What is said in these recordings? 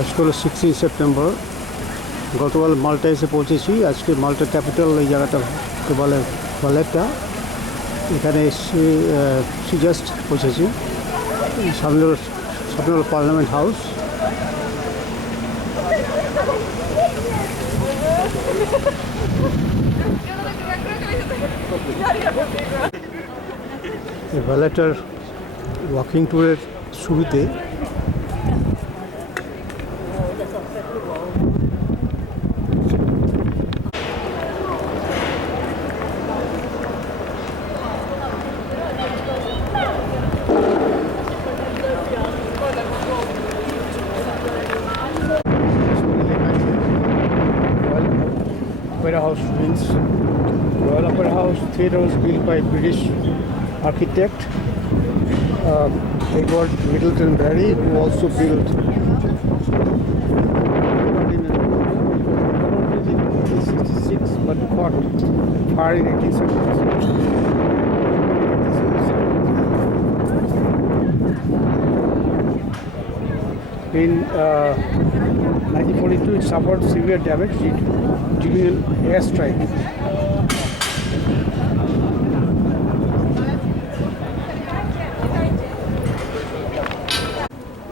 আজকে হলো 16 সেপ্টেম্বর। গতকাল মাল্টা এসে পৌঁছেছি। আজকে মাল্টার ক্যাপিটাল এই জায়গাটাকে বলে ভ্যালেটা। এখানে এসে জাস্ট পৌঁছেছি। সামনে হলো পার্লামেন্ট হাউস। ভ্যালেটার ওয়াকিং ট্যুরের শুরুতে Opera House means Royal Opera House theatre was built by British architect Edward Middleton Barry, who also built in 1866 but caught fire in 1876. In 1942, it suffered severe damage due to an airstrike.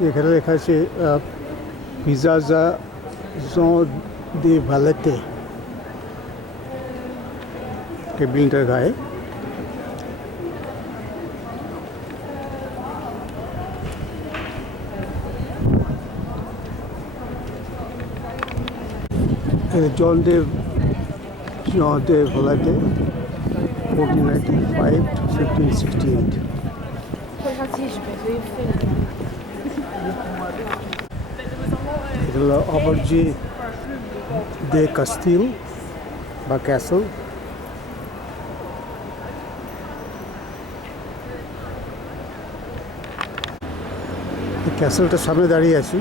এখানে লেখা আছে পিজাজা দে ভ্যালেটে বিল্ডিংটার গায়ে। John de Valette, 1495 to 1568. It is Auberge de Castile বা Castle. এই ক্যাসেলটার সামনে দাঁড়িয়ে আছি।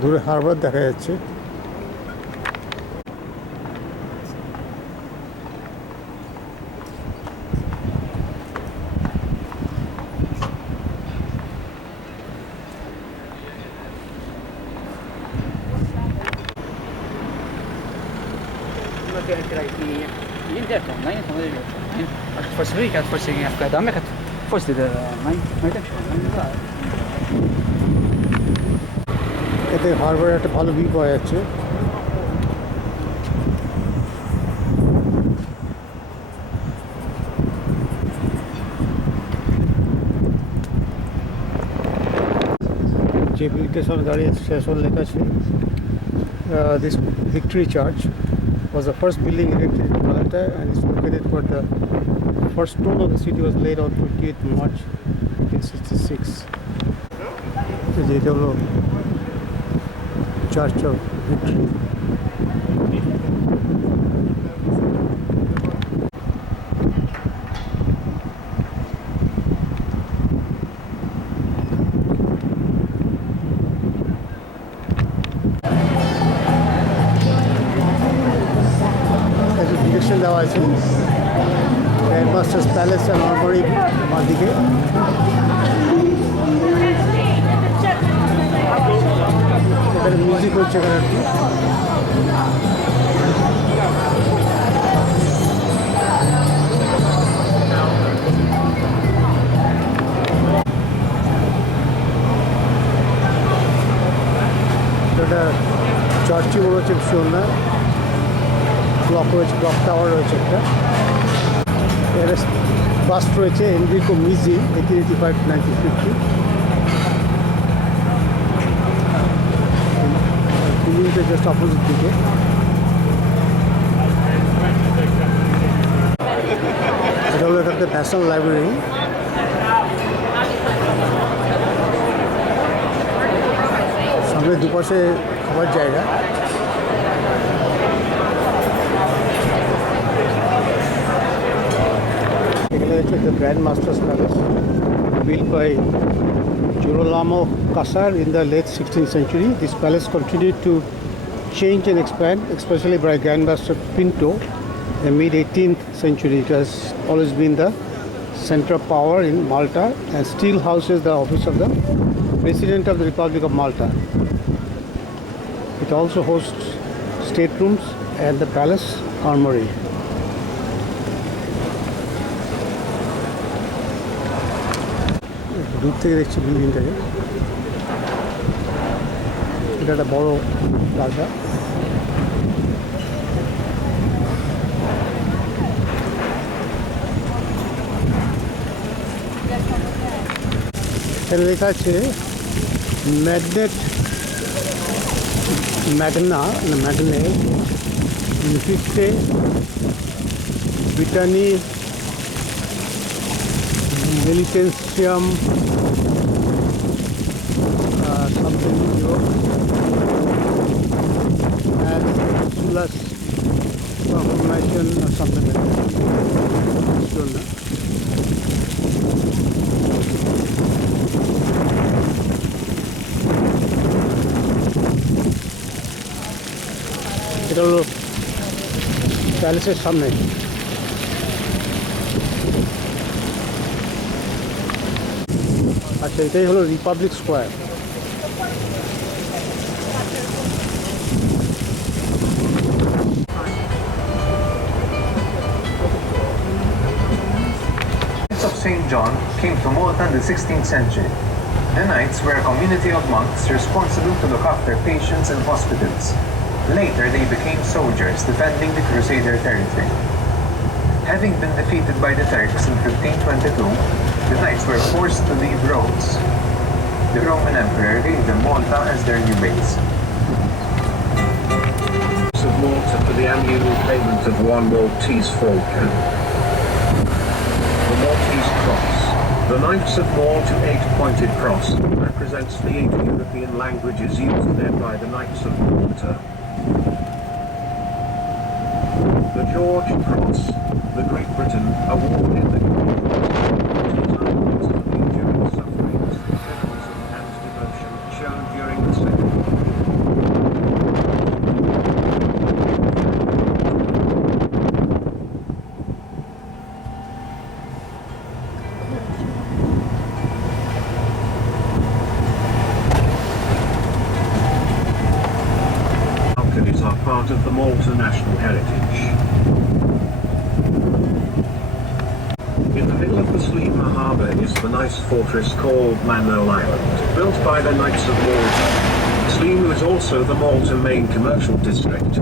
দূরে হারবার দেখা যাচ্ছে। এতে হারবারে একটা ভালো ভিউ পাওয়া যাচ্ছে। যে বিল্ডিংটার সামনে দাঁড়িয়ে আছে সেসব লেখা আছে this Victory Church was the first building erected in Malta and is located where the first stone of the city was laid on 28 March 1866. যেটা হলো চার্চ অফ ভিক্টরি। ডিরেকশন দেওয়া আছে গ্র্যান্ড মাস্টার্স প্যালেস অ্যান্ড আর্মারি আমার দিকে। এখানে music হচ্ছে এখানে আর কি। এটা চার্চই বড় হচ্ছে শোন না, ক্লক রয়েছে, ক্লক টাওয়ার রয়েছে একটা। এর বাস্ট রয়েছে এনরিকো মিজি 1885-1950। বিল্ডিংটা জাস্ট অপোজিট দিকে। এটা হলো এখানকার ন্যাশনাল লাইব্রেরি। সামনে দুপাশে খাবার জায়গা। এখানে হচ্ছে the Grand Master's Palace built by Girolamo Casar in the late 16th century. This palace continued to change and expand, especially by Grandmaster Pinto in the mid-18th century. It has always been the center of power in Malta and still houses the office of the President of the Republic of Malta. It also hosts staterooms and the palace armory. দূর থেকে দেখছি বিল্ডিংটাকে, এটা একটা বড় plaza. এখানে লেখা আছে ম্যাগনে নিফিক্সে Brittany মিলিটেন্সিয়াম something as Sulas formation or something like that. Sure, no? এটা হলো প্যালেসের সামনে। আচ্ছা, এটাই হলো Republic square. Of St. John came to Malta in the 16th century. The Knights were a community of monks responsible to look after patients in hospitals. Later, they became soldiers defending the Crusader territory. Having been defeated by the Turks in 1522, the Knights were forced to leave Rhodes. The Roman Emperor gave them Malta as their new base. Of Malta for the annual payment of one Maltese falcon. The Maltese cross. The Knights of Malta 8-pointed cross represents the 8 European languages used there by the Knights of Malta. The George Cross, the Great Britain award in the Maltese of the enduring sufferings, heroism and devotion shown during the Second World War. Balconies are part of the Malta national heritage. In the middle of the Slima harbour is the nice fortress called Manol Island, built by the Knights of Malta. Slima is also the Malta main commercial district.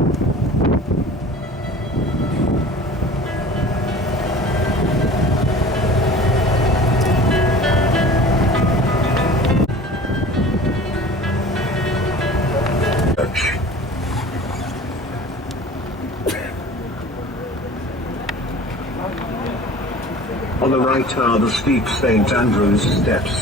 On the right are the steep St. Andrew's steps.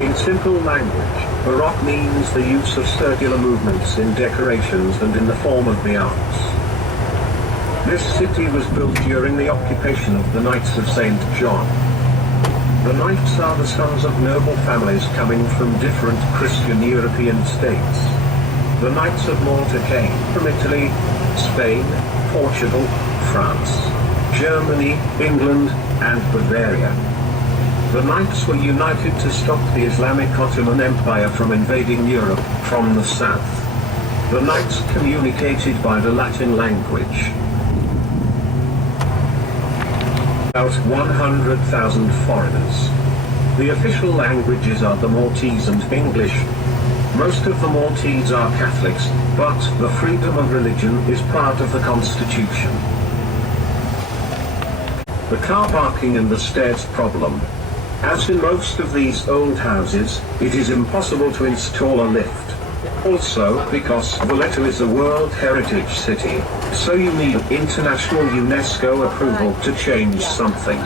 In simple language, Baroque means the use of circular movements in decorations and in the form of the arts. This city was built during the occupation of the Knights of St. John. The Knights are the sons of noble families coming from different Christian European states. The Knights of Malta came from Italy, Spain, Portugal, France, Germany, England, and Bavaria. The Knights were united to stop the Islamic Ottoman Empire from invading Europe from the south. The Knights communicated by the Latin language. About 100,000 foreigners. The official languages are the Maltese and English. Most of the Maltese are Catholics, but the freedom of religion is part of the constitution. The car parking and the stairs problem. As in most of these old houses, it is impossible to install a lift. Also, because Valletta is a World Heritage City, so you need international UNESCO approval to change something.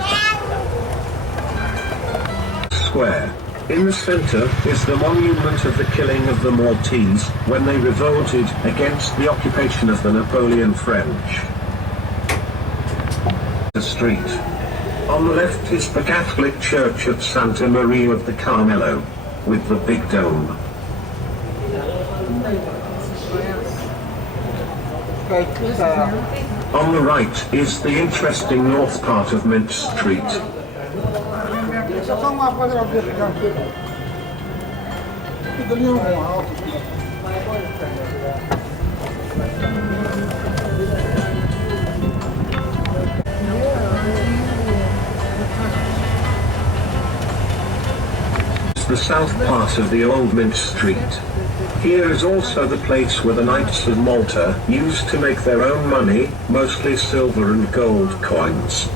Square. In the center is the monument of the killing of the Maltese when they revolted against the occupation of the Napoleon French. The street. On the left is the Catholic Church of Santa Maria of the Carmelo, with the big dome. On the right is the interesting north part of Mint Street. It's the south part of the old Mint Street. Here is also the place where the Knights of Malta used to make their own money, mostly silver and gold coins.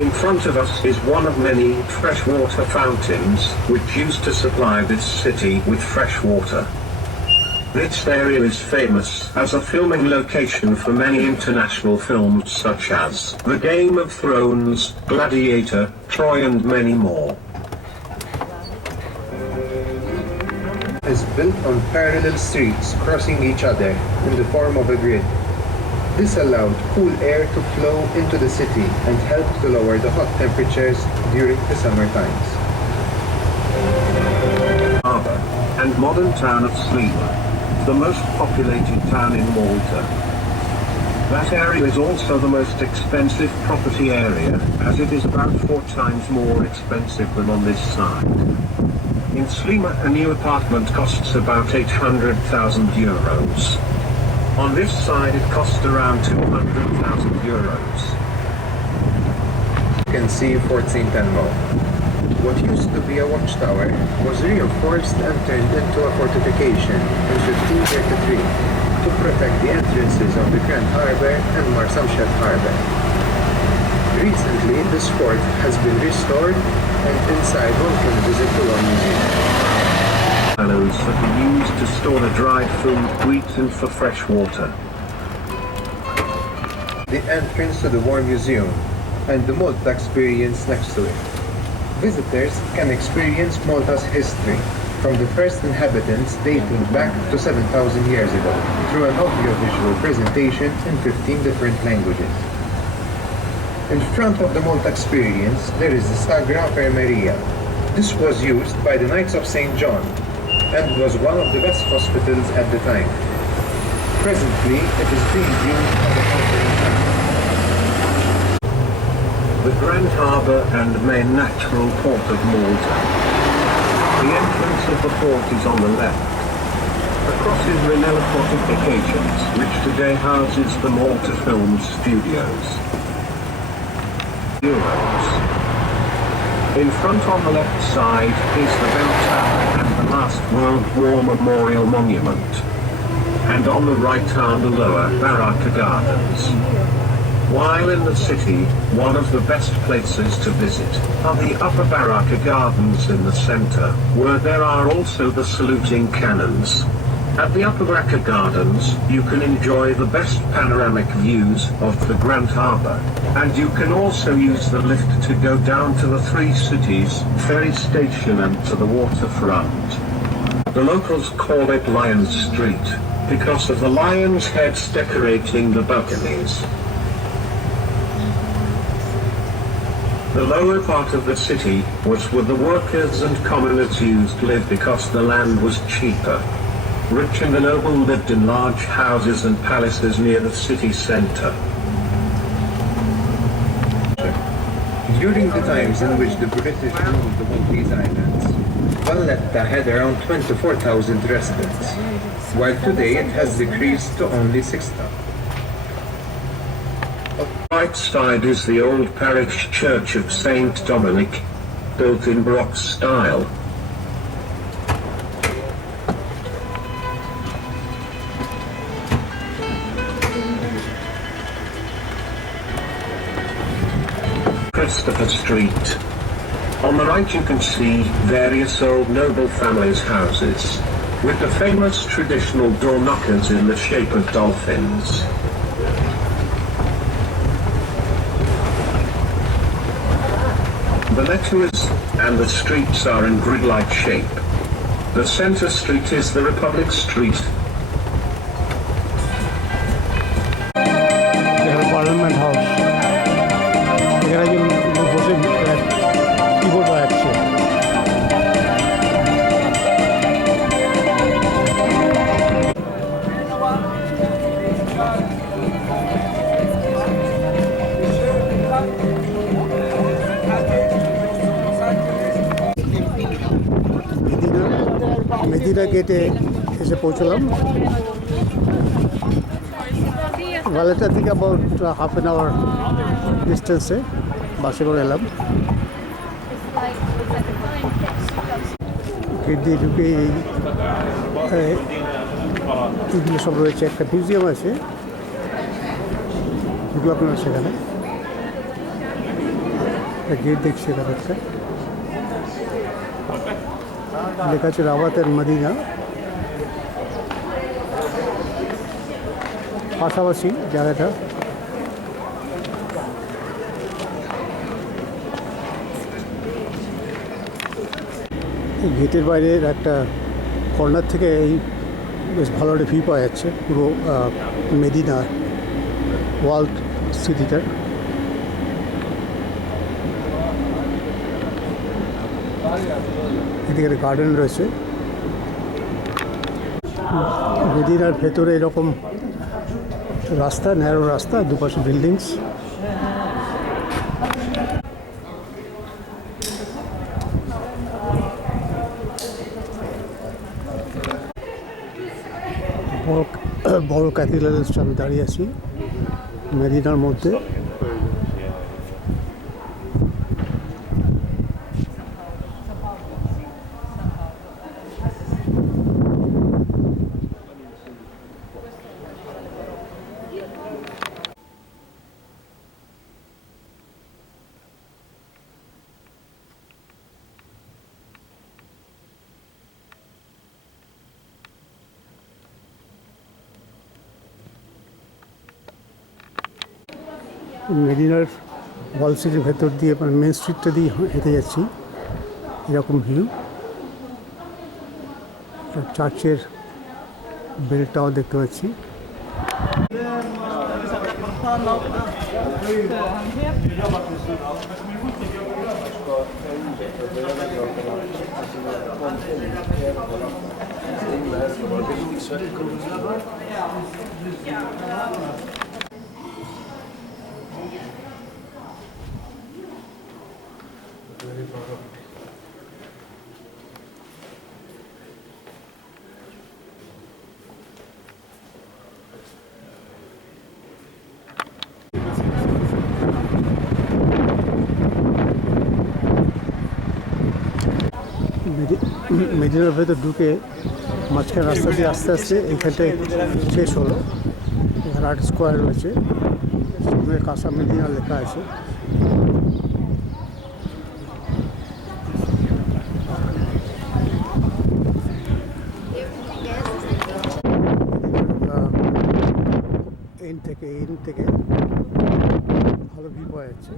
In front of us is one of many freshwater fountains, which used to supply this city with fresh water. This area is famous as a filming location for many international films such as The Game of Thrones, Gladiator, Troy and many more. Is built on parallel streets crossing each other in the form of a grid. This allowed cool air to flow into the city and helped to lower the hot temperatures during the summer times. Harbour and modern town of Slima, the most populated town in Malta. That area is also the most expensive property area, as it is about 4 times more expensive than on this side. In Slima, a new apartment costs about 800,000 euros. On this side, it costs around 200,000 euros. You can see Fort St. Elmo. What used to be a watchtower was reinforced and turned into a fortification in 1533 to protect the entrances of the Grand Harbour and Marsamxett Harbour. Recently, this fort has been restored, and inside one can visit the War Museum. Gallows that were used to store the dried food, wheat and for fresh water. The entrance to the War Museum and the Malta experience next to it. Visitors can experience Malta's history from the first inhabitants dating back to 7,000 years ago through an audiovisual presentation in 15 different languages. In front of the Malta experience, there is the Sagra per Maria. This was used by the Knights of St. John and was one of the best hospitals at the time. Presently, it is being used as a conference center. The Grand Harbour and main natural port of Malta. The entrance of the port is on the left. Across is Ranella Fortifications, which today houses the Malta Film Studios. Euros. In front on the left side is the bell tower and the last World War Memorial Monument. And on the right are the lower Baraka Gardens. While in the city, one of the best places to visit are the upper Baraka Gardens in the center, where there are also the saluting cannons. At the Upper Baraka Gardens, you can enjoy the best panoramic views of the Grand Harbour, and you can also use the lift to go down to the 3 cities, ferry station and to the waterfront. The locals call it Lion Street, because of the lion's heads decorating the balconies. The lower part of the city was where the workers and commoners used to live because the land was cheaper. Rich and the noble lived in large houses and palaces near the city centre. During the times in which the British ruled the Maltese Islands, Valletta had around 24,000 residents, while today it has decreased to only 6,000. On the right side is the old parish church of St. Dominic, built in Baroque style. Christopher Street. On the right you can see various old noble families' houses, with the famous traditional door knockers in the shape of dolphins. The letters and the streets are in grid-like shape. The center street is the Republic Street. Parliament house, এখানে একজন লোক বসে keyboard বাজাচ্ছে। Medina গেটে এসে পৌঁছলাম। ভালেটা থেকে about half an hour ডিস্টেন্সে বাসে করে এলাম। গেট দিয়ে ঢুকে এইগুলো সব রয়েছে। একটা মিউজিয়াম আছে, ঢুকলো আপনারা সেখানে। একটা গেট দেখছি এখানে, একটা লেখা আছে রাওয়াত এন্ড মদিনা। পাশাপাশি জায়গাটা গেটের বাইরের একটা কর্নার থেকে এই বেশ ভালো একটা ভিউ পাওয়া যাচ্ছে পুরো মেদিনা ওয়ার্ল্ড সিটিটার। এদিকে একটা গার্ডেন রয়েছে। মেদিনার ভেতরে এরকম রাস্তা, ন্যারো রাস্তা, দুপাশে বিল্ডিংস। বড় ক্যাথিড্রালের সামনে দাঁড়িয়ে আছি মেদিনার মধ্যে। মেদিনার ওয়াল সিটির ভেতর দিয়ে, মানে মেন স্ট্রিটটা দিয়ে হেঁটে যাচ্ছি। এরকম ভিউ। চার্চের বেলটাও দেখতে পাচ্ছি। মেদিনার ভেতর ঢুকে মাঝখানে রাস্তা দিয়ে আস্তে আস্তে এইখানটায় শেষ হলো। এখানে আর্ট স্কোয়ার রয়েছে, সামনে কাঁসা মেদিনা লেখা আছে। এন্ড থেকে ভালো ভিউ পাওয়া যাচ্ছে।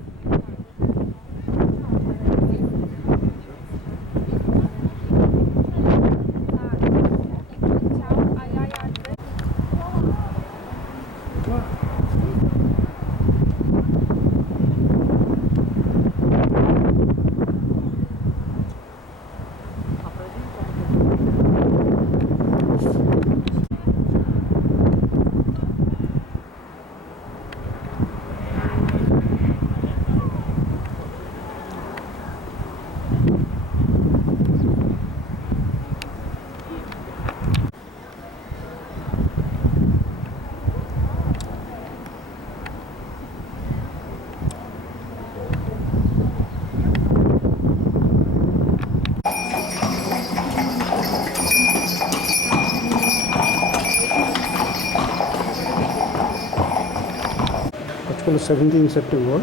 আজকে 17 সেপ্টেম্বর।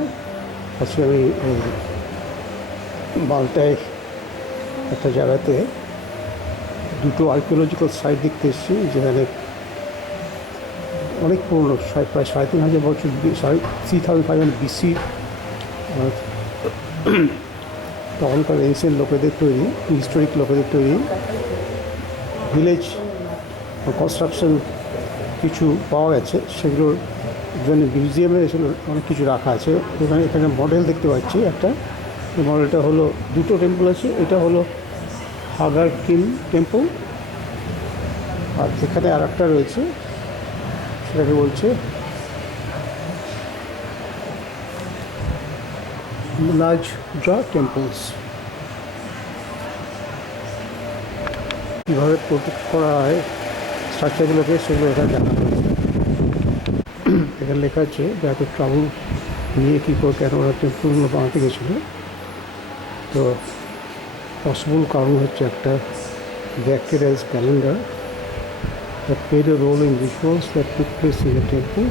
আজকে আমি মাল্টায় একটা জায়গাতে দুটো আর্কিওলজিক্যাল সাইট দেখতে এসেছি, যেখানে অনেক পুরনো, প্রায় 3,500 বছর, 3,500 BC তখনকার এনসিয়েন্ট লোকেদের তৈরি, হিস্টোরিক লোকেদের তৈরি ভিলেজ কনস্ট্রাকশন কিছু পাওয়া গেছে। সেগুলোর জন্য মিউজিয়ামে এসে অনেক কিছু রাখা আছে। এখানে মডেল দেখতে পাচ্ছি একটা। এই মডেলটা হলো, দুটো টেম্পল আছে, এটা হলো হাগার কিম টেম্পল, আর এখানে আর একটা রয়েছে, সেটাকে বলছে নাজরা টেম্পলস। কীভাবে প্রোটেক্ট করা হয় স্ট্রাকচারগুলোকে, সেগুলো এখানে দেখা হয়েছে। এখানে লেখা আছে এত ট্রাভেল নিয়ে কী করে কেন ওরা টেম্পলগুলো বানাতে গেছিলো। তো পসিবল কারণ হচ্ছে একটা bacterial calendar that played a role in rituals that took place in the temple,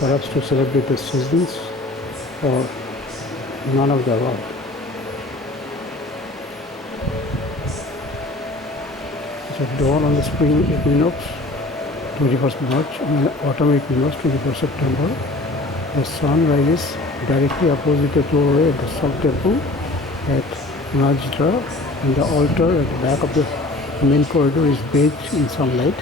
perhaps to celebrate the seasons, or none of the above. So dawn on the spring equinox, 21st March, and autumn equinox, 21st September, the sun rises directly opposite the doorway of the Sun Temple at Najra, and the altar at the back of the main corridor is bathed in sunlight.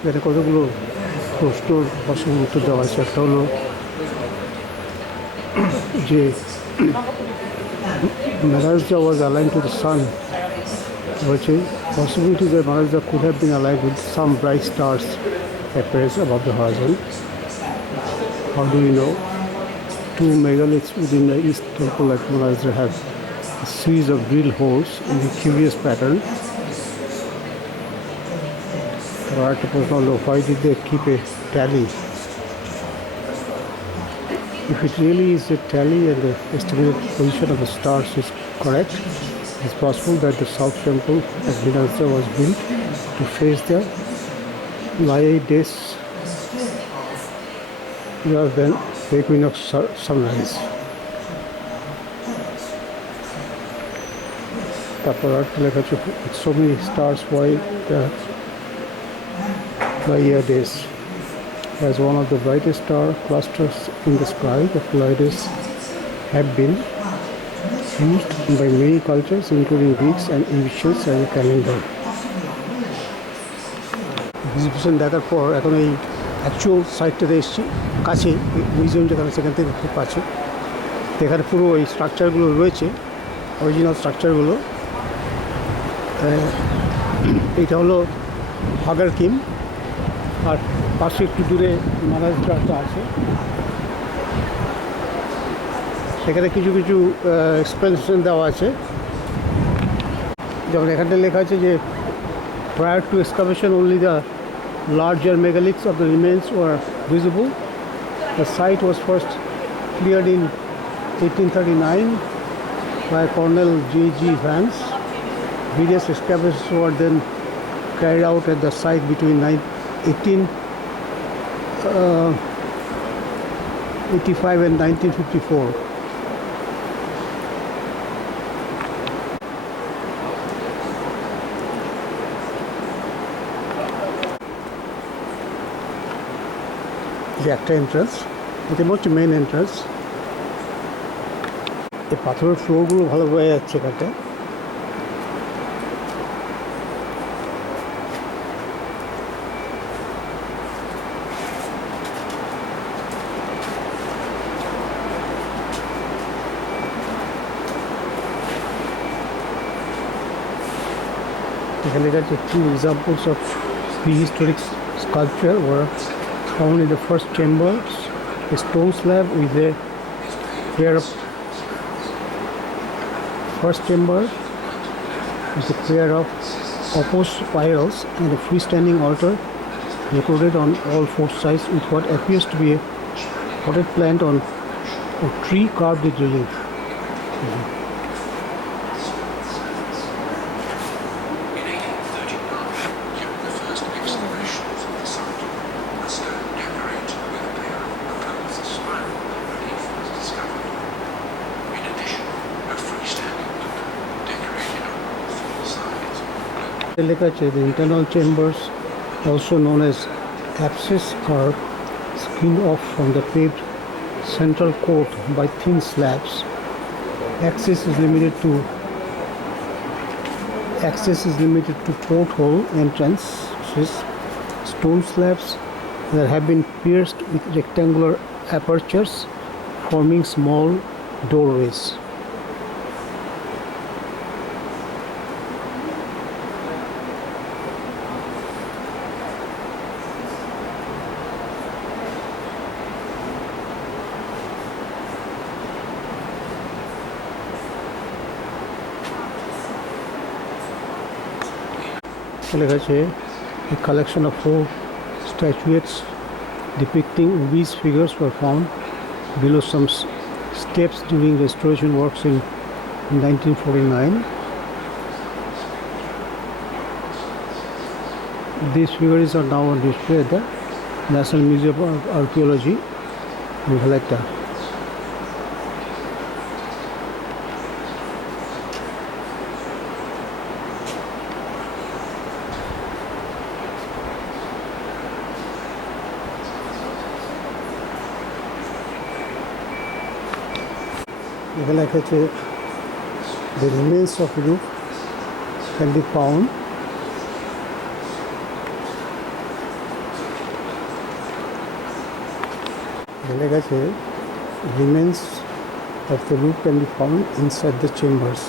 এখানে কতগুলো প্রশ্নর প্রশ্ন উত্তর দেওয়া আছে। একটা হলো যে Maharajah was aligned to the sun, which is possibility that Maharajah could have been aligned with some bright stars appears above the horizon. How do we know? Two megaliths within the east temple at Maharajah have a series of drill holes in a curious pattern. Right, why did they keep a tally? If it really is a tally and the estimated position of the stars is correct, it's possible that the South Temple at Vinayasa was built to face the Maya days rather than the equinox sunrise. With so many stars, why the Maya days? As one of the brightest star clusters in the sky, the Pleiades have been used by many cultures, including Greeks and Egyptians, as a calendar. Exhibition দেখার পর এখন এই actual সাইটটাতে এসেছি, কাছে museum যেখানে, সেখান থেকে খুব কাছে। এখানে পুরো এই স্ট্রাকচারগুলো রয়েছে, অরিজিনাল স্ট্রাকচারগুলো। এইটা হলো হাগার কিম, আর পাশে একটু দূরে মানাজটা আছে। সেখানে কিছু কিছু এক্সপ্লেনেশন দেওয়া আছে, যেমন এখানটা লেখা আছে যে prior to excavation only the larger megaliths of the remains were visible. The site was first cleared in 1839 by Colonel J.G. Vance. Various excavations were then carried out at the site between 1885 and 1954. The একটা entrance, এটা হচ্ছে main entrance. এই পাথরের ফ্লোরগুলো ভালো বোঝা যাচ্ছে এখানটা। এখানে এটা two examples of prehistoric sculpture were found in the first chamber, a stone slab with a pair of opposed spirals and a freestanding altar decorated on all four sides with what appears to be a potted plant on a tree carved in relief. লেখা আছে the internal chambers, also known as apses, are screened off from the paved central court by thin slabs. Access is limited to porthole entrances, stone slabs that have been pierced with rectangular apertures forming small doorways. A collection of 4 statuettes depicting these figures were found below some steps during restoration works in 1949. These figures are now on display at the National Museum of Archaeology in Valletta. The remains of roof can be found remains of the roof can be found inside the chambers.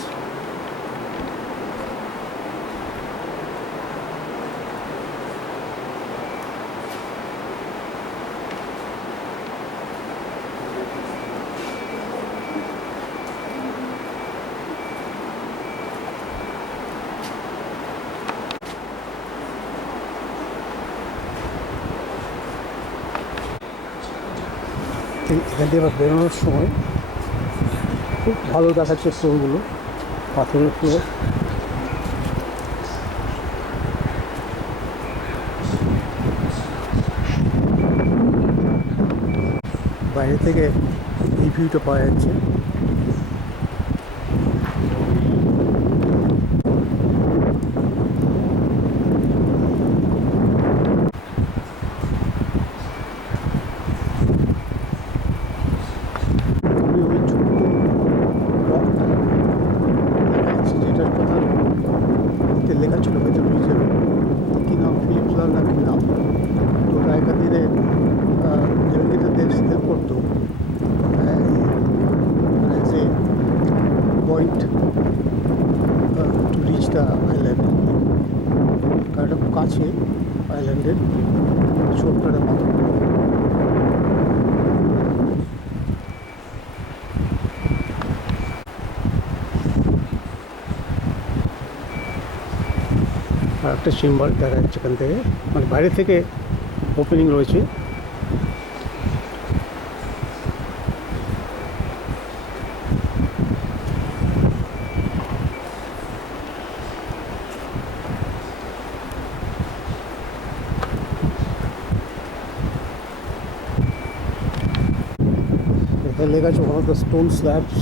এখান দিয়ে আবার বেরোনোর সময় খুব ভালো দেখাচ্ছে ফ্লোরগুলো, পাথরের floor. বাইরে থেকে এই ভিউটা পাওয়া যাচ্ছে। লেখা ছিল ভেতর মিউজিয়ামে কি নাম, ফিলিপস না কি নাম, তো আগেকার দিনে নেভিগেটরদের হেল্প করতো as a point to reach the island. কারণ খুব কাছে আইল্যান্ডের, ছোট্ট একটা পাথর। আর একটা চেম্বার দেখা যাচ্ছে এখান থেকে, মানে বাইরে থেকে ওপেনিং রয়েছে। এখানে লেখা আছে one of the stone slabs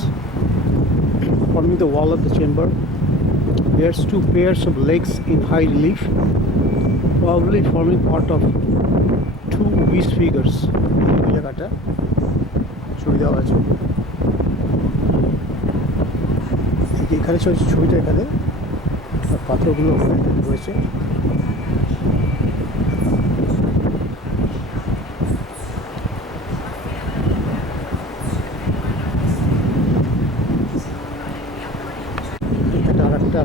forming the wall of the chamber bears 2 pairs of legs in high relief, probably forming part of 2 beast figures. এই জায়গাটা ছবি দেওয়া আছে, এখানে ছবিটা এখানে পাথরগুলো রয়েছে। এখানে আর একটা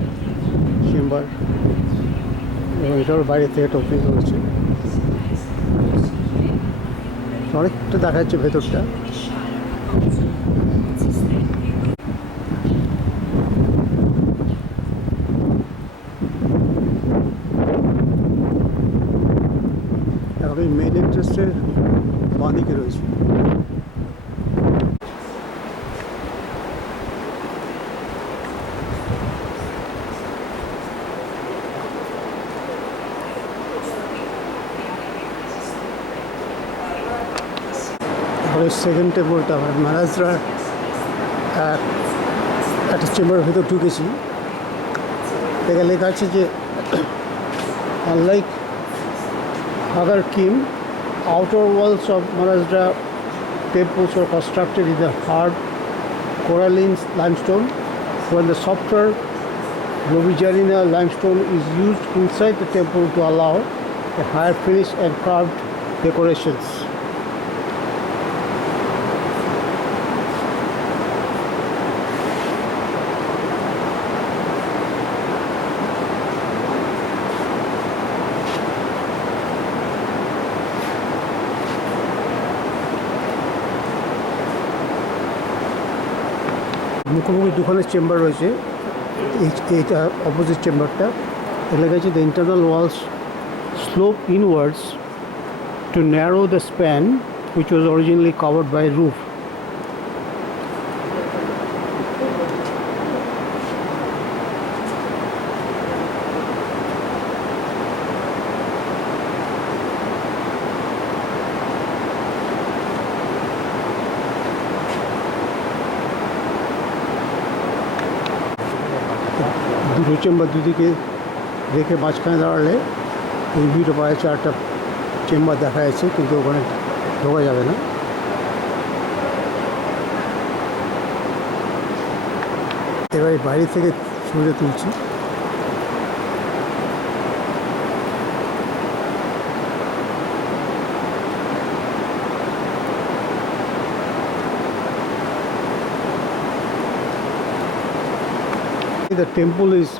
চেম্বার এবং এটার বাইরে থেকে একটা ওপেনিং রয়েছে, অনেকটা দেখা যাচ্ছে ভেতরটা। এখন এই মেন এন্ট্রান্সের বাঁদিকে রয়েছে। সেকেন্ড টেম্পলটা মানে মহারাজরা একটা চেম্বারের ভেতর ঢুকেছি, এখানে লেখা আছে যে Unlike other Kim, outer walls of Maharashtra temples were constructed in the hard coralline limestone, while the softer Globigerina limestone is used inside the temple to allow a higher finish and carved decorations. মুখোমুখি দুখানে chamber রয়েছে, এইটা opposite চেম্বারটা। লেখা আছে the internal walls slope inwards to narrow the span which was originally covered by roof. দুটো chamber দুদিকে রেখে মাঝখানে দাঁড়ালে এই ভিউটা পাওয়া যাচ্ছে। আরেকটা চেম্বার দেখা যাচ্ছে, কিন্তু ওখানে ঢোকা যাবে না। এবারে বাইরে থেকে ছবিটা তুলছি। The temple is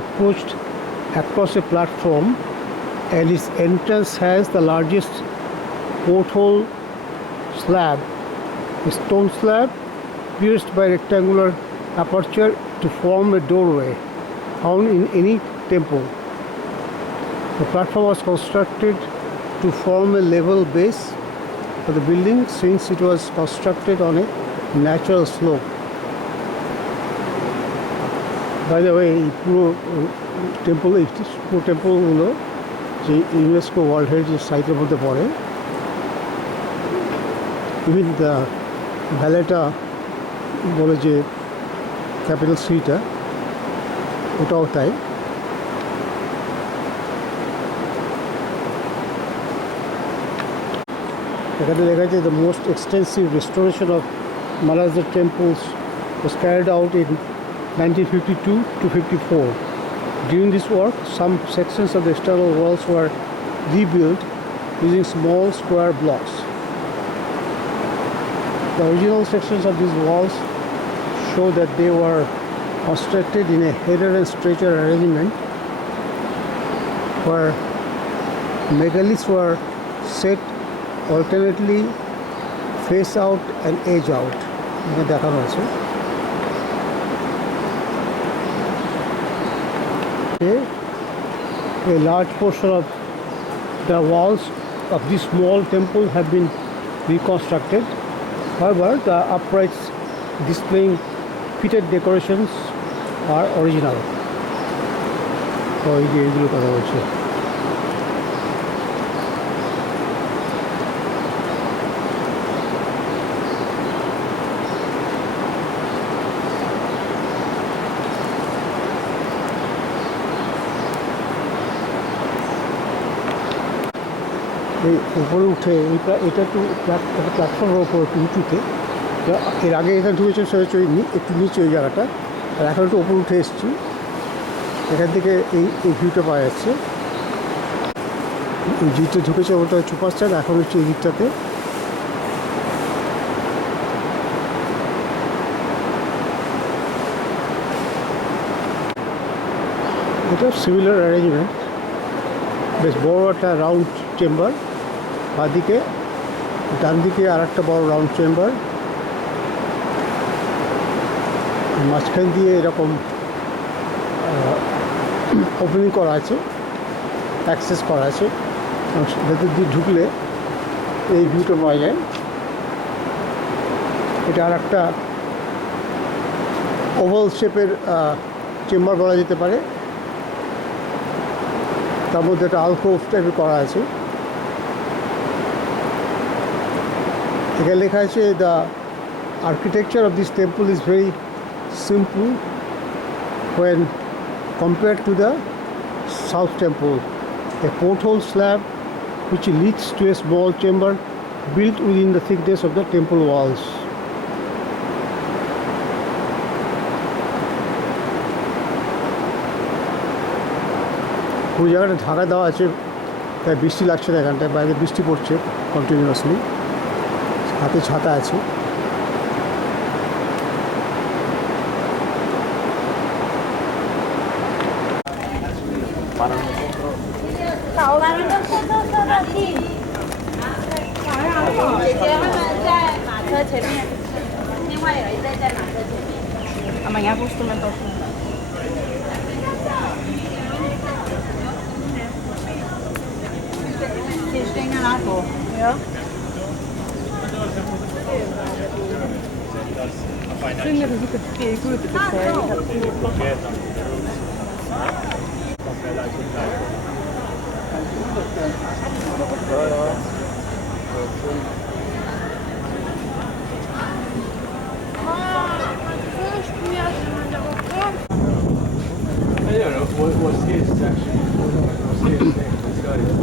approached across a platform, and its entrance has the largest porthole slab, a stone slab pierced by rectangular aperture to form a doorway found in any temple. The platform was constructed to form a level base for the building, since it was constructed on a natural slope. By the way, এই পুরো টেম্পলগুলো যে UNESCO world heritage সাইটের মধ্যে পড়ে। Even the ভ্যালেটা বলে যে capital সিটা, ওটাও তাই। এখানে লেখা আছে the most extensive restoration of Maharashtra temples was carried out in 1952 to 54. During this work, some sections of the external walls were rebuilt using small square blocks. The original sections of these walls show that they were constructed in a header and stretcher arrangement, where megaliths were set alternately face out and edge out. এখানে দেখানো আছে। A large portion of the walls of this small temple have been reconstructed. However, the uprights displaying fitted decorations are original. So, এইগুলো কথা বলছি। এই উপরে উঠে এটা একটু প্ল্যাটফর্মের ওপর একটু উঁচুতে। এর আগে এখানে ঢুকেছে সেটা একটু নিচে ওই জায়গাটা, আর এখন একটু ওপর উঠে এসেছি। এখান থেকে এই ভিউটা পাওয়া যাচ্ছে। ওই জিটে ঢুকেছে ওটা চুপাচ্ছেন, এখন হচ্ছে এই দিকটাতে। এটা সিমিলার অ্যারেঞ্জমেন্ট, বেশ বড় একটা রাউন্ড চেম্বার, বাঁদিকে ডান দিকে আর একটা বড় রাউন্ড চেম্বার, মাঝখান দিয়ে এরকম ওপেনিং করা আছে, অ্যাক্সেস করা আছে। ভেতর দিয়ে ঢুকলে এই ভিউটা পাওয়া যায়। এটা আর একটা ওভাল শেপের চেম্বার বলা যেতে পারে, তার মধ্যে একটা আলকোভ টাইপের করা আছে। এখানে লেখা আছে the architecture of this temple is very simple when compared to the South Temple, a porthole slab which leads to a small chamber built within the thickness of the temple walls. ওই জায়গাটা ঢাকা দেওয়া আছে, তাই বৃষ্টি লাগছে না এখানটায়, বাইরে বৃষ্টি পড়ছে কন্টিনিউয়াসলি, হাতে ছাতা আছে।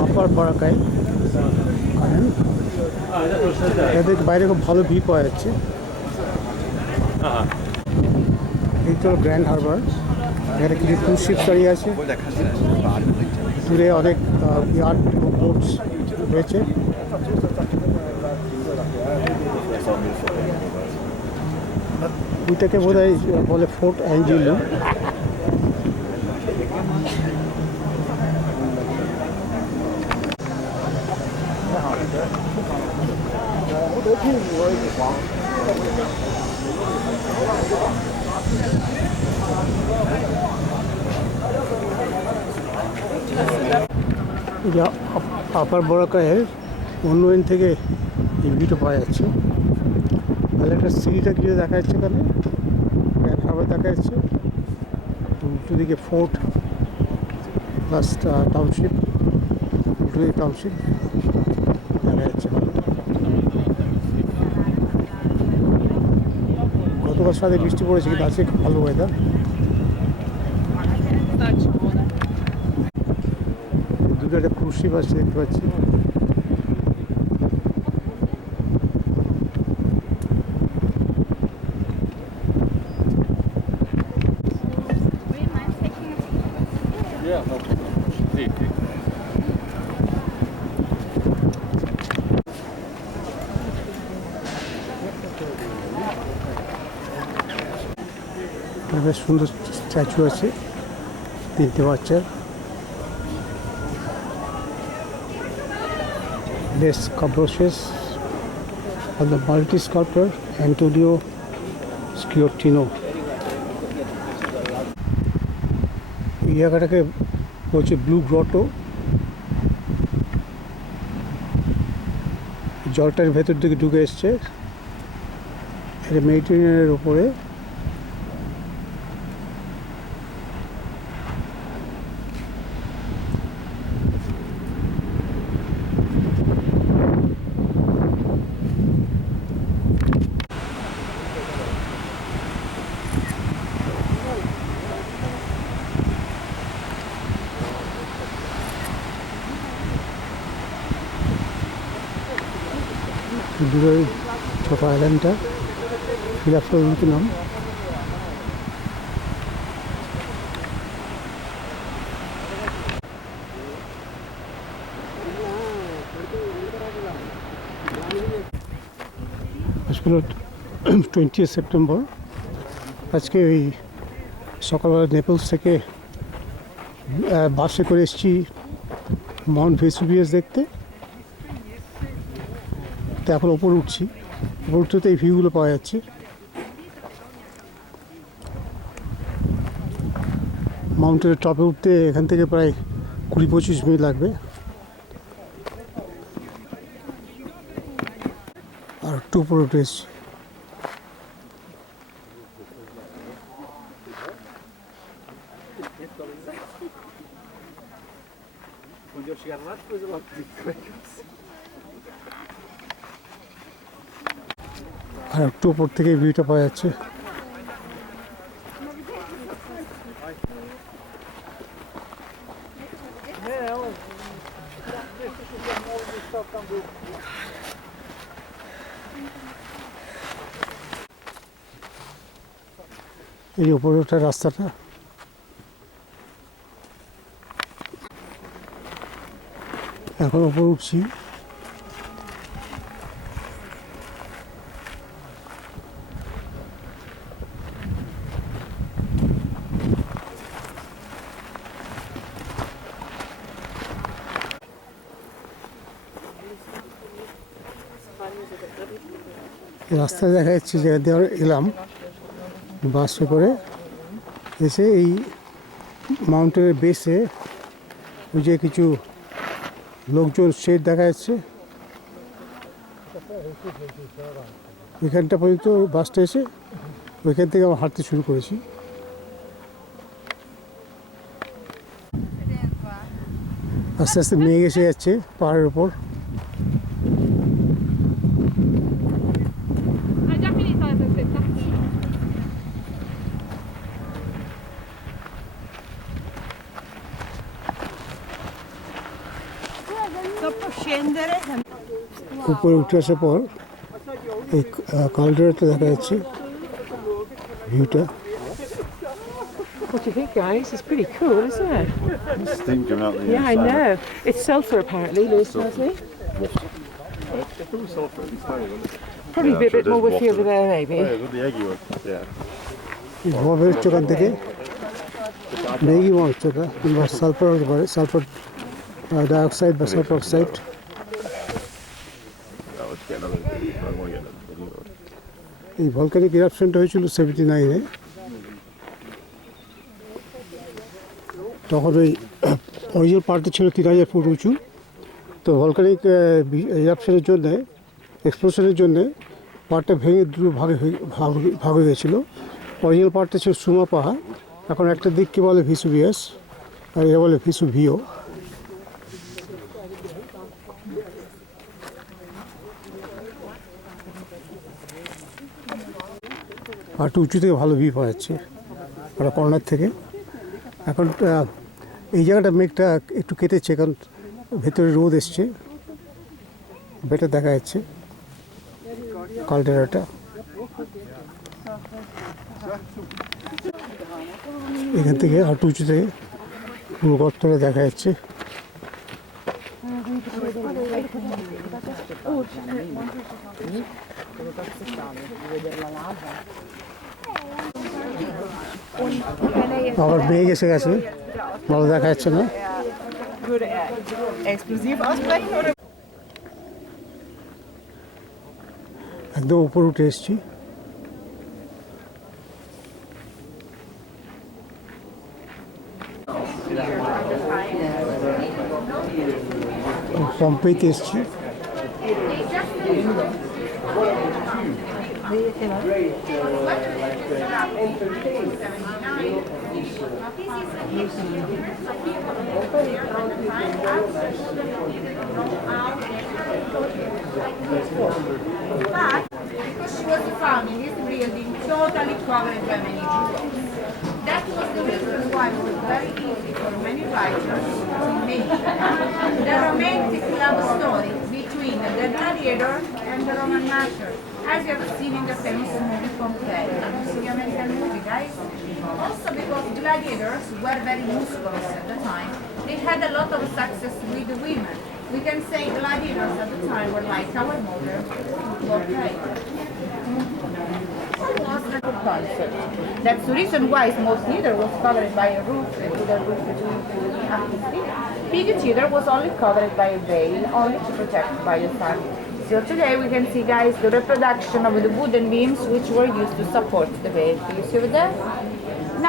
আপার বারাকায় এদের বাইরে খুব ভালো ভিউ পাওয়া যাচ্ছে। এই তো গ্র্যান্ড হারবার, এখানে কিছু ক্রুজ শিপ দাঁড়িয়ে আছে, দূরে অনেক ইয়ার্ড এবং বোটস রয়েছে। ওইটাকে বোধ হয় বলে ফোর্ট অ্যাঞ্জেলো। যা আপার বরাকায়ের অন্য এন্ড থেকে এই ভিউটা পাওয়া যাচ্ছে। তাহলে একটা সিঁড়িটা গিয়ে দেখা যাচ্ছে, এখানে গ্র্যান্ড হারবার দেখা যাচ্ছে, উল্টো দিকে ফোর্ট প্লাস টাউনশিপ, উল্টো দিকে টাউনশিপ দেখা যাচ্ছে। গতকাল সাথে বৃষ্টি পড়েছে, কিন্তু আজকে খুব ভালো ওয়েদার। দুটো একটা ক্রুজ শিপ আসছে দেখতে পাচ্ছি। বেশ সুন্দর স্ট্যাচু আছে, তিনটে বাচ্চার। Les Cabroches of the multi-sculptor Antonio Sciortino। এই জায়গাটাকে বলছে ব্লু গ্রটো। জলটার ভেতর দিকে ঢুকে এসছে, এটা মেডিটেরিয়ানের উপরে। দূরের ছোটো আইল্যান্ডটা ফিলাফেলকে নাম। আজকে 20 সেপ্টেম্বর। আজকে ওই সকালবেলা নেপলস থেকে বাসে করে এসেছি মাউন্ট ভেসুভিয়াস দেখতে। তো এখন ওপরে উঠছি, ওপর উঠতে এই ভিউগুলো পাওয়া যাচ্ছে। মাউন্টেনের টপে উঠতে এখান থেকে প্রায় 20-25 মিনিট লাগবে। আর একটু উপরে উঠে এসছি। আর একটু উপর থেকে ভিউটা পাওয়া যাচ্ছে। এই উপরে ওঠার রাস্তাটা। এখন উপরে উঠছি। রাস্তায় দেখা যাচ্ছে যে দেওয়ার এলাম বাসে করে এসে এই মাউন্টেনের বেসে ওই যে কিছু লোকজন শেড দেখা যাচ্ছে, ওইখানটা পর্যন্ত বাসটা এসে ওইখান থেকে আমরা হাঁটতে শুরু করেছি। আস্তে আস্তে মেঘ এসে যাচ্ছে পাহাড়ের ওপর। উপরে উঠে আসার পর এই কালডারাটা দেখা যাচ্ছে, ভিউটা। What do you think, guys? It's pretty cool, isn't it? It's steam coming out the Yeah, I inside. know. It's sulphur, apparently, Lewis tells me. If it was sulphur, it'd be funny, wouldn't it? Probably Yeah, be a I'm sure bit more there's woofy over water. there, Oh, maybe. yeah, with the eggy one. Yeah. ধোঁয়া বেরোচ্ছে ওখান থেকে, মেঘই মনে হচ্ছে ওটা, কিংবা sulphur হতে পারে, সালফার ডাইঅক্সাইড বা sulphur oxide. Oh, let's get another video. I want to get another video. এই ভলকানিক ইরাপশনটা হয়েছিল 79-এ। তখন ওই অরিজিনাল পার্টটা ছিল 3000 ফুট উঁচু। তো ভলকানিক ইরাপশনের জন্যে, এক্সপ্লোশনের জন্যে পাহাড়টা ভেঙে দুটো ভাগ হয়ে গেছিলো। অরিজিনাল পাহাড়টা ছিল সুমা পাহাড়, এখন একটা দিককে বলে ভিসুভিয়াস আর এরা বলে ভিসুভিও। পাহাড়টা উঁচু থেকে ভালো ভিউ পাওয়া যাচ্ছে ওটা কর্নার থেকে। এখন এই জায়গাটা মেঘটা একটু কেটেছে, কারণ ভেতরে রোদ এসছে, বেটার দেখা যাচ্ছে কালডেরাটা। এখান থেকে একটু উঁচু থেকে পুরো গর্তটা দেখা যাচ্ছে। আবার মেঘ এসে গেছে, ভালো দেখা যাচ্ছে না। একদম উপরে উঠে এসেছি। পম্পেইতে এসেছি। Because she was found in this building totally covered by many jewels. That was the reason why it was very easy for many writers to imagine the romantic love story between the gladiator and the Roman martyr, as you have seen in the famous movie Pompeii. It's the American movie, guys. Also because gladiators were very muscular at the time, they had a lot of success with the women. We can say gladiators at the time were like our modern Pompeii. What was the concept? That's the reason why small theater was covered by a roof and with a roof between up the street. Big theater was only covered by a veil, only to protect by the sun. So today we can see, guys, the reproduction of the wooden beams which were used to support the veil. Do you see over there?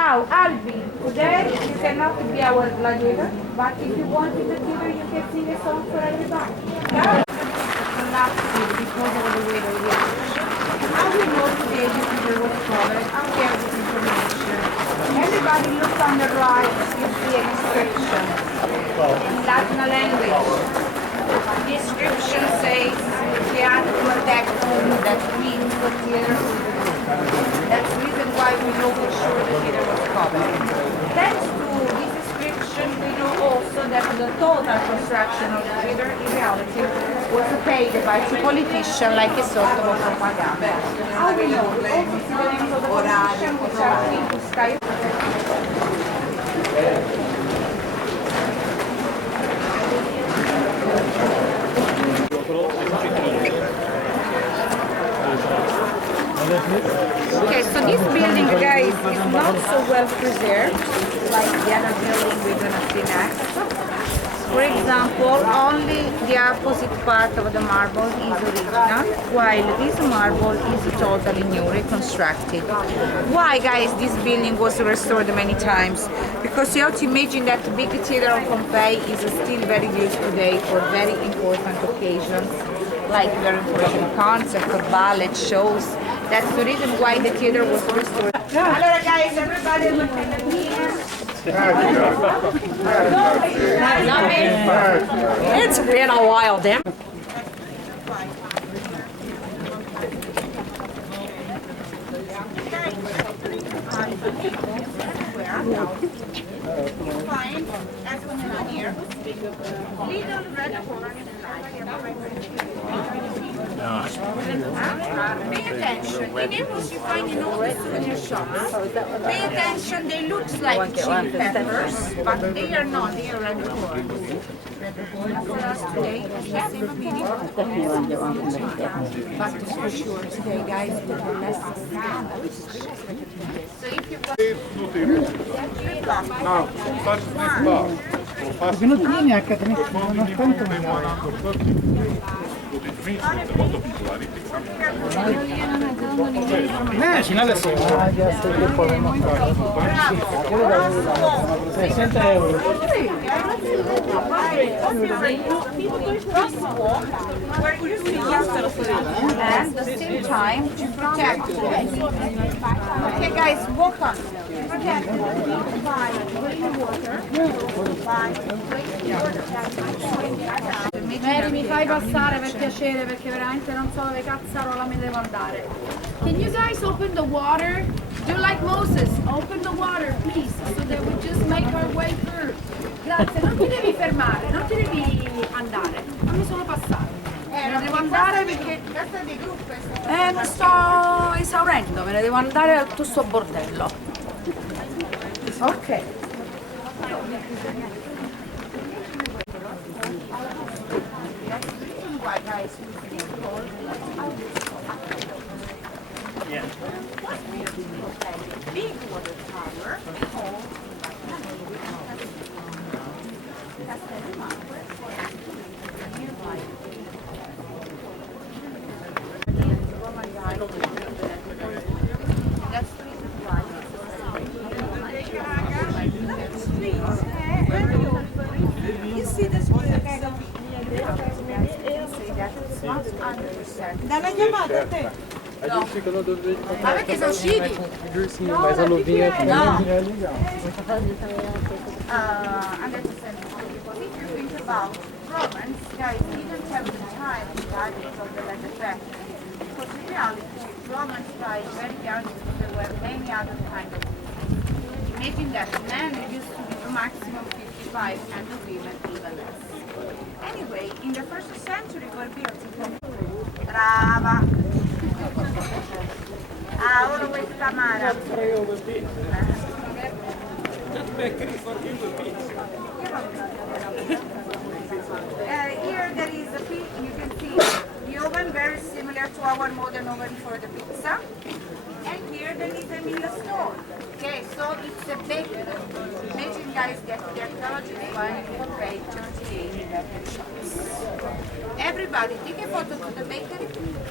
Now, Albi, today you cannot be our gladiator, but if you want in the theater, you can sing a song for everybody. Last week, because of the weather, how we know today the theater was covered, and we have this information. Everybody look on the right, you see an inscription in Latin language. The inscription says, Teatro Protectum, that means the theater. That's the reason why we know for sure the theater was covered. Thanks to this inscription, we know also that the total construction of the theater in reality was paid by two politicians like a sort of propaganda. How we know? Also, see the names of the politicians which are free to Sky. Okay, so this building, guys, is not so well preserved like the other building we're gonna see next. For example, only the opposite part of the marble is original, while this marble is totally new, reconstructed. Why, guys, this building was restored many times? Because you have to imagine that the big theater of Pompeii is still very used today for very important occasions, like very important concerts or ballet shows. That's the reason why the theater was restored. Allora, guys, everybody look at the here. It's been a while, damn. You find, as we have here, little red horn. Pay attention. In Naples you find in all the souvenir shops. Pay attention, they look like chili peppers, but they are not, they are red corn. Red corn for us today is the same meaning. But for sure today, guys, will be less scandalous. So if you Minuttini accademici, nonostante finale sì. 60 euro. where you see and at the same time to protect. Okay, guys, walk on. Protect by rainwater, by Mary, mi fai passare per piacere perché veramente non so dove cazzarola mi devo andare. Can you guys open the water? Do like Moses, open the water please, so that we just make our way through. Grazie, non ti devi fermare, non ti devi andare, fammi solo passare. Me ne devo andare perché mi sto esaurendo, me ne devo andare a tutto sto bordello. Ok. Big water tower. That's the reason why. You see this Dalla chiamata a te? No. Ma perché sono usciti? Sì, ma esa luvinha aqui No. é legal. And that's because if you think about Romans, guys didn't have the time to die because of the lead effect. Because in reality, Romans died very young because there were many other kinds of diseases. Imagine that men used to be the maximum 55 and the women even less. Anyway, in the first century were built in Brava! Ah, ora questa mara. Here there is a pig, you can see the oven very similar to our modern oven for the pizza. And here there is a mill stone. Okay, so it's a bakery. Imagine guys that the archaeology is going to create 38 bakery shops. Everybody take a photo to the bakery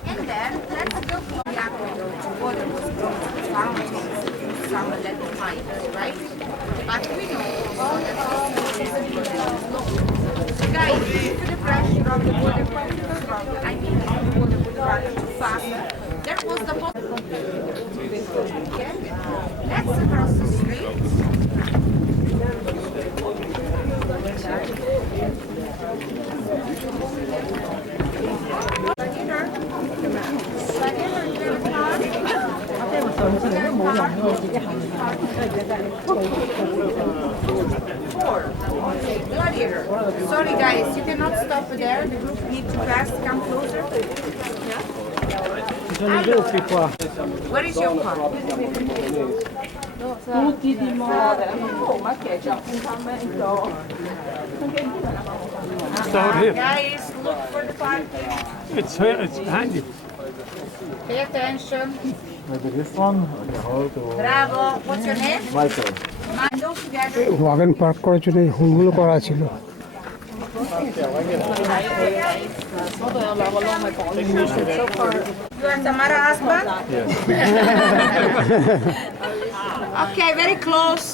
and then let's go to the aqueduct. Water was brought to the fountains, some lead mines, right? But we know also that this is local. So guys, if the pressure of the water was too strong, I mean if the water would run too fast, there was the okay. Let's cross the street. Dinner. Gladiator. Sorry guys, you cannot stop there. The group need to pass. Come closer. Sono i gruppi qua. Where is your car? Tutti di moda. Oh, ma che c'è appuntamento? Guys, look for the parking. It's handy. Pay attention. Maybe this one? Bravo. What's your name? Michael. Mando together. Wagon park করার জন্য এই হোলগুলো করা ছিল। You are Tamara's husband? Yes. Okay, very close.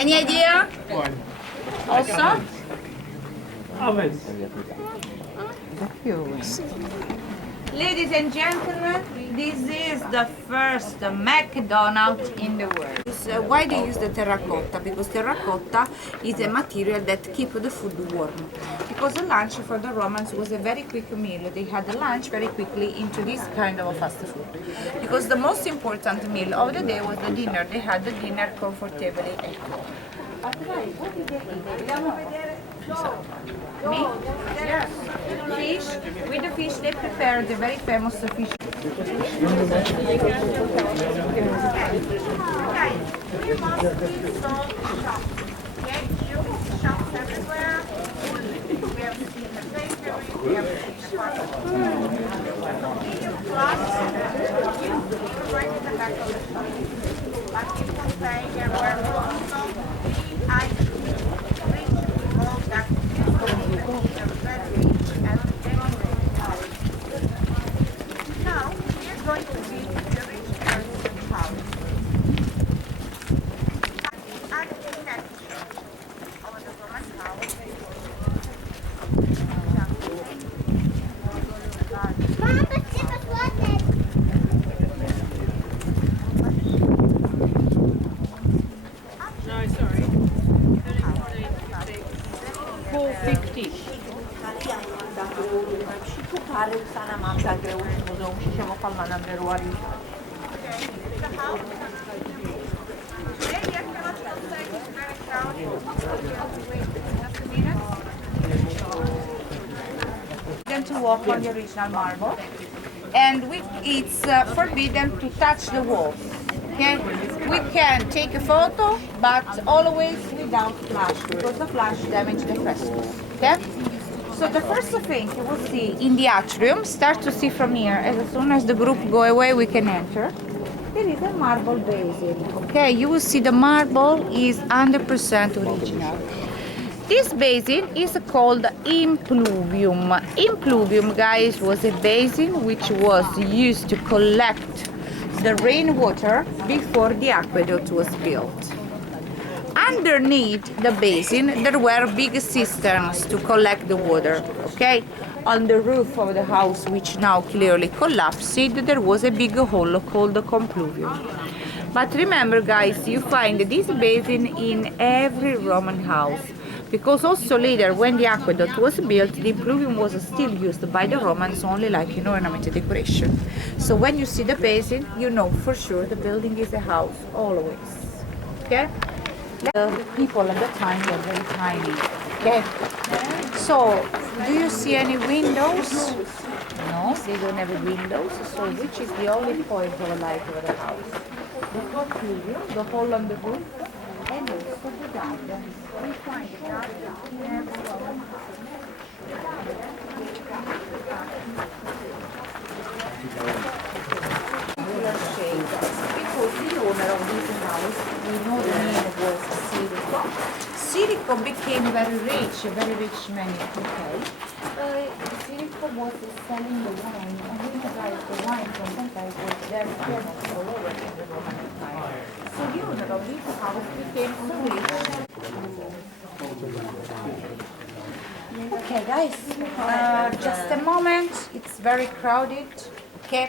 Any idea? Also? Ladies and gentlemen, this is the first McDonald's in the world. Why they use the terracotta? Because terracotta is a material that keeps the food warm. Because the lunch for the Romans was a very quick meal. They had the lunch very quickly into this kind of a fast food. Because the most important meal of the day was the dinner. They had the dinner comfortably at home. Me? Yes. Fish. With the fish they prepare the very famous fish. Shops everywhere. We have seen the bakery, we have seen the plus, right in the back of the shop. Malta and Pompeii, there were also ice cream, rich people that are very rich and very house. Now, here's going to be the rich person's house. Architecture of the Roman house. No, sorry. 450. Then to walk on the original marble, and it's forbidden to touch the walls. Okay, we can take a photo, but always without flash, because the flash damages the frescoes. Okay. So the first thing you will see in the atrium, start to see from here, as soon as the group go away, we can enter. There is a marble basin. Okay, you will see the marble is 100% original. This basin is called impluvium. Impluvium, guys, was a basin which was used to collect the rainwater before the aqueduct was built. Underneath the basin, there were big cisterns to collect the water, okay? On the roof of the house, which now clearly collapsed, there was a big hole called the compluvium. But remember, guys, you find this basin in every Roman house, because also later, when the aqueduct was built, the impluvium was still used by the Romans only like an ornamental decoration. So when you see the basin, you know for sure the building is a house, always, okay? The people at the time were very tiny. Okay. So, do you see any windows? No, they don't have windows. So, which is the only point of light over the house? The compluvium, the hole on the roof, and also the garden. We find the garden in every Roman house. Because the owner of this house, we know the name was Sirico. Sirico became very rich man. Okay. Sirico was selling the wine, and we know that the wine from Pompeii was very famous all over in the Roman Empire. So the owner of this house became so rich. Okay, guys, just a moment. It's very crowded. Okay.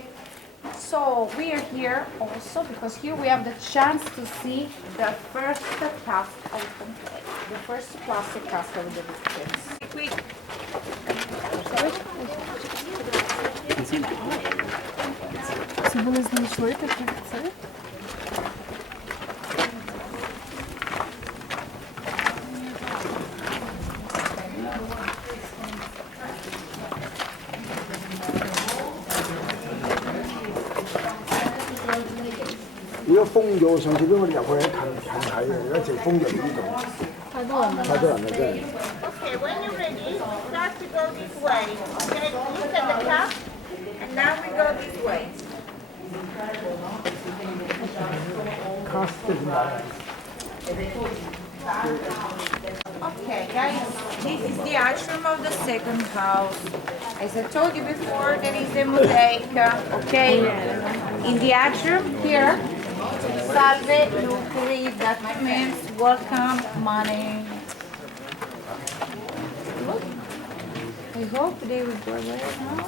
So we are here also because here we have the chance to see the first cast of Pompeii, the first plastic cast of the Egyptians. Quick. Вони знайшли таких це.如果封咗，上次俾我哋入去喺近睇嘅，而家直封入呢度。太多人啦！太多人啦，真係。Okay, when you're ready, start to go this way. Okay, look at the cup, and now we go this way. Okay, guys, this is the atrium of the second house. As I told you before, there is a mosaic, okay? In the atrium here, salve, lucri, that means welcome, money. I hope they will go away now.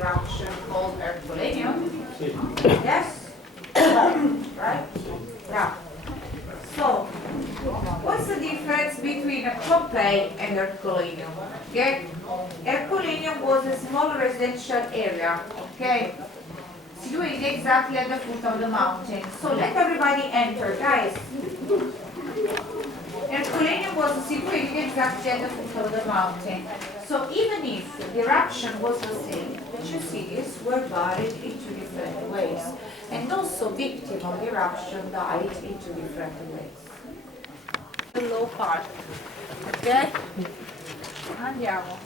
Eruption called Herculaneum. Yes? Right? Now, so, what's the difference between a Pompeii and Herculaneum? Okay? Herculaneum was a small residential area, okay? Situated exactly at the foot of the mountain. So let everybody enter, guys. Herculaneum was situated exactly at the foot of the mountain. So even if the eruption was the same, the two cities were buried in two different ways. And also victims of the eruption died in two different ways. The low part. Okay? Andiamo.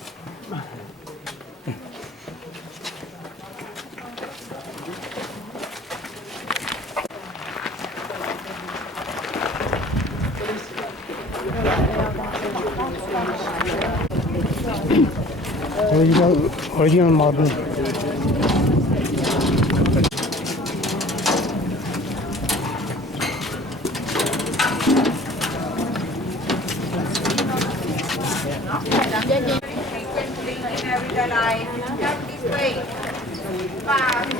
Original marble. In everyday life, come this way. Fast.